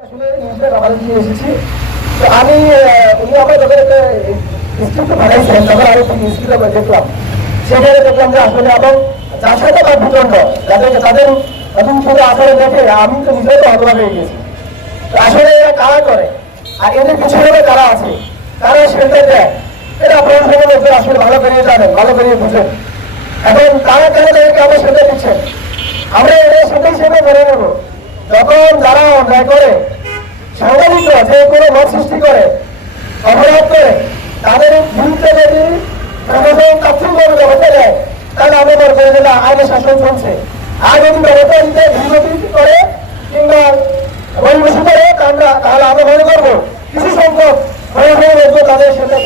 আমি উনি আমার যখন একটা বানাইছেন তখন আমি দেখলাম। সেখানে দেখলাম যে আসলে এবং যার সাথে তার ভূখণ্ড যাদেরকে, তাদের নতুন করে আসলে দেখে আমি তো নিজেও তো হতবাক হয়ে গেছি। তো আসলে এরা কারা করে? আর এদের পিছনে কারা আছে? কারা সেটা দেয়? এটা আপনার সঙ্গে লোকের আসলে ভালো করে জানেন, ভালো করে বুঝেন। এখন তারা কেন তাদেরকে আমরা সেটা দিচ্ছেন? আমরা এটা সেটা হিসেবে মেনে নেব। যখন যারা অন্যায় করে, সাংবাদিকরা যে কোনো মত সৃষ্টি করে, অপরাধ করে, তাদের বিরুদ্ধে যদি তাৎক্ষণিকভাবে ব্যবস্থা নেয়, তাহলে আমরা মনে করি যে আইনের শাসন চলছে আর যদি ব্যবস্থা নিতে বিরোধী করে কিংবা বহির্ভূষণ করে তাহলে আমরা মনে করব, কিছু সংখ্যক প্রশাসনের লোক তাদের সেটা।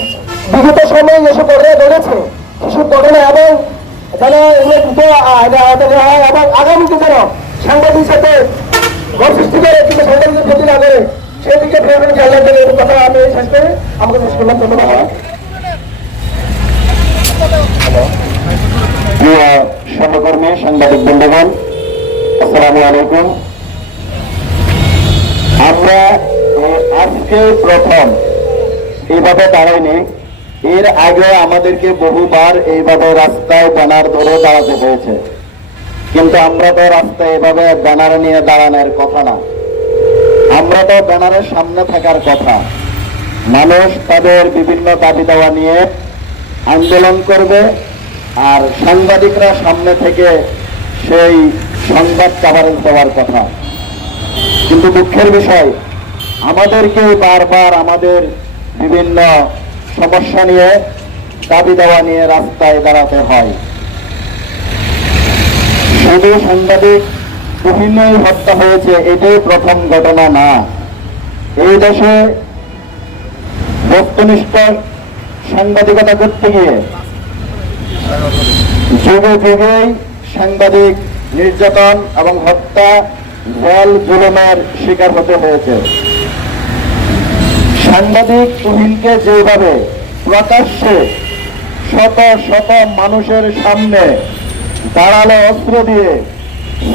বিগত সময়ে এসব ঘটনা ঘটেছে, সেসব ঘটনা এবং যারা এগুলো দ্রুত আওতায় নেওয়া হয় এবং আগামীতে যেন সাংবাদিক সাথে সৃষ্টি করে আমি শেষ করে আমাকে সাংবাদিক বন্ধুগণ, আসসালামু আলাইকুম। আমরা আজকে প্রথম এইভাবে দাঁড়াইনি। এর আগে আমাদেরকে বহুবার এইভাবে রাস্তায় ব্যানার ধরে দাঁড়াতে হয়েছে। কিন্তু আমরা তো রাস্তায় এভাবে ব্যানার নিয়ে দাঁড়ানোর কথা না। আমরা তো ব্যানারের সামনে থাকার কথা। মানুষ তাদের বিভিন্ন দাবি দেওয়া নিয়ে আন্দোলন করবে আর সাংবাদিকরা সামনে থেকে সেই সংবাদ কাভারেজ দেওয়ার কথা। কিন্তু দুঃখের বিষয় আমাদেরকে বারবার আমাদের বিভিন্ন সমস্যা নিয়ে দাবি দেওয়া নিয়ে রাস্তায় দাঁড়াতে হয়। হত্যা হয়েছে, এটাই প্রথম ঘটনা না। এই দেশে সাংবাদিকতা করতে গিয়ে যুগে যুগেই সাংবাদিক নির্যাতন এবং হত্যা জল জুলুমের শিকার হতে হয়েছে। সাংবাদিক তুহিনকে যেভাবে প্রকাশ্যে শত শত মানুষের সামনে দাঁড়াল অস্ত্র দিয়ে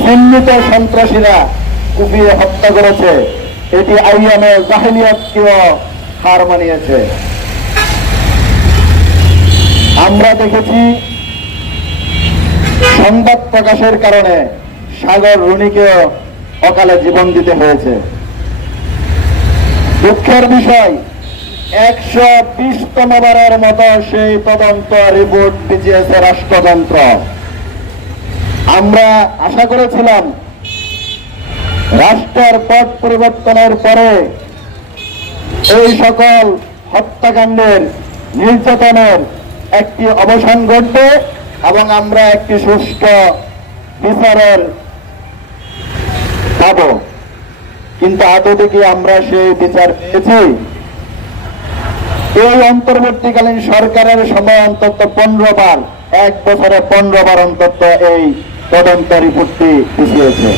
চিহ্নিত সন্ত্রাসীরা কুপিয়ে হত্যা করেছে। এটি আইয়ামে জাহিলিয়াতকেও হার মানিয়েছে। আমরা দেখেছি সংবাদ প্রকাশের কারণে সাগর রুনিকেও অকালে জীবন দিতে হয়েছে। দুঃখের বিষয়, একশো বিশতম বারের মতো সেই তদন্ত রিপোর্ট পিছিয়েছে রাষ্ট্রযন্ত্র। আমরা আশা করেছিলাম রাষ্ট্রের পথ পরিবর্তনের পরে এই সকল হত্যাকাণ্ডের নির্যাতনের একটি অবসান ঘটবে এবং আমরা একটি সুষ্ঠু বিচারের পাব। কিন্তু আদতে কি আমরা সেই বিচার পেয়েছি। এই অন্তর্বর্তীকালীন সরকারের সময় অন্তত পনেরো বার, এক বছরে পনেরো বার অন্তত এই তদন্ত রিপোর্টটি পিছিয়েছে